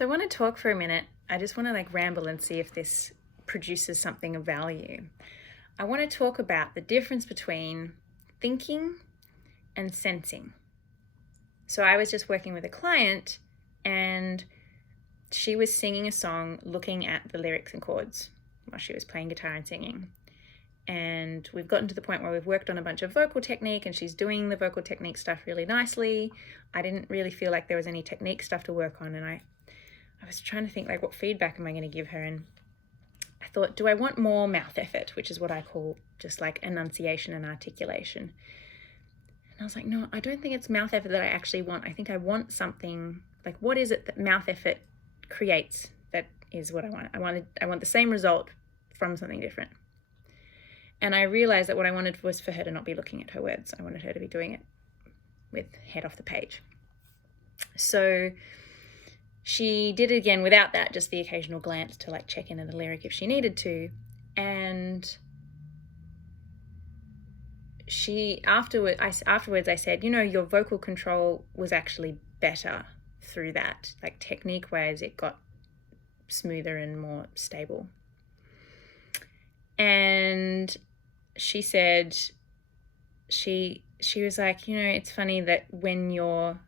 So I want to talk for a minute. I just want to ramble and see if this produces something of value. I want to talk about the difference between thinking and sensing. So I was just working with a client and she was singing a song looking at the lyrics and chords while she was playing guitar and singing. And we've gotten to the point where we've worked on a bunch of vocal technique and she's doing the vocal technique stuff really nicely. I didn't really feel like there was any technique stuff to work on, and I was trying to think what feedback am I going to give her, and I thought, do I want more mouth effort, which is what I call just enunciation and articulation. And I was like, no, I don't think it's mouth effort that I actually want. I think I want something what is it that mouth effort creates that is what I want. I want the same result from something different. And I realized that what I wanted was for her to not be looking at her words. I wanted her to be doing it with head off the page. So she did it again without that, just the occasional glance to check in at a lyric if she needed to. And afterwards I said, your vocal control was actually better through that. Technique wise, it got smoother and more stable. And she said, she was like, it's funny that when you're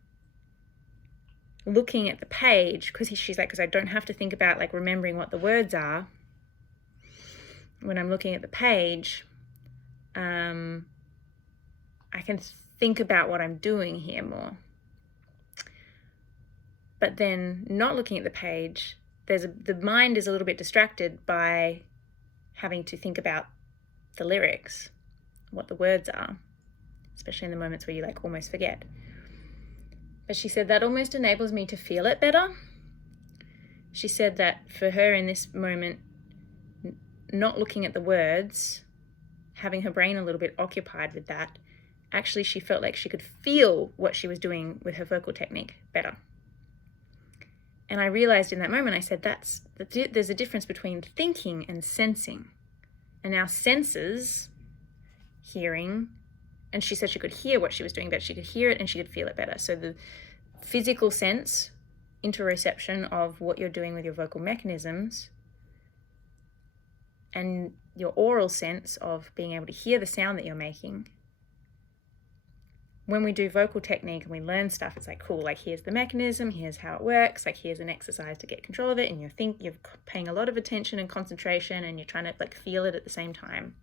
looking at the page, because I don't have to think about remembering what the words are. When I'm looking at the page, I can think about what I'm doing here more. But then not looking at the page, the mind is a little bit distracted by having to think about the lyrics, what the words are, especially in the moments where you almost forget. But she said that almost enables me to feel it better. She said that for her in this moment, not looking at the words, having her brain a little bit occupied with that, actually she felt like she could feel what she was doing with her vocal technique better. And I realized in that moment, I said, there's a difference between thinking and sensing. And our senses, hearing, and she said she could hear what she was doing better. She could hear it and she could feel it better. So the physical sense, interoception of what you're doing with your vocal mechanisms, and your oral sense of being able to hear the sound that you're making. When we do vocal technique and we learn stuff, it's cool, here's the mechanism, here's how it works, here's an exercise to get control of it, and you're paying a lot of attention and concentration, and you're trying to feel it at the same time.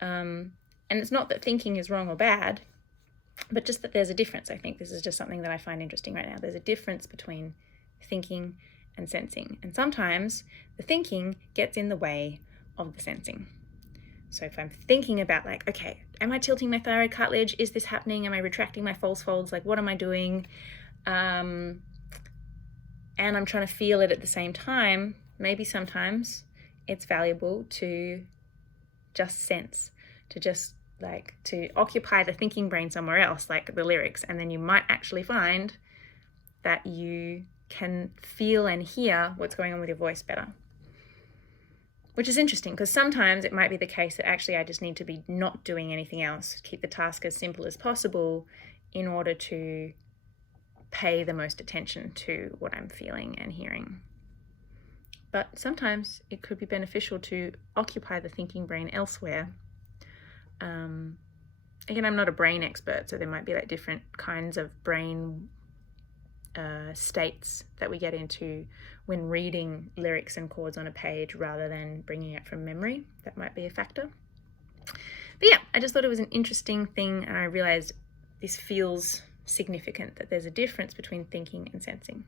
And it's not that thinking is wrong or bad, but just that there's a difference. I think this is just something that I find interesting right now. There's a difference between thinking and sensing. And sometimes the thinking gets in the way of the sensing. So if I'm thinking about okay, am I tilting my thyroid cartilage? Is this happening? Am I retracting my false folds? What am I doing? And I'm trying to feel it at the same time. Maybe sometimes it's valuable to just sense, to just to occupy the thinking brain somewhere else, the lyrics, and then you might actually find that you can feel and hear what's going on with your voice better. Which is interesting, because sometimes it might be the case that actually I just need to be not doing anything else, keep the task as simple as possible in order to pay the most attention to what I'm feeling and hearing. But sometimes it could be beneficial to occupy the thinking brain elsewhere. Again, I'm not a brain expert, so there might be different kinds of brain states that we get into when reading lyrics and chords on a page rather than bringing it from memory. That might be a factor. But yeah, I just thought it was an interesting thing, and I realized this feels significant, that there's a difference between thinking and sensing.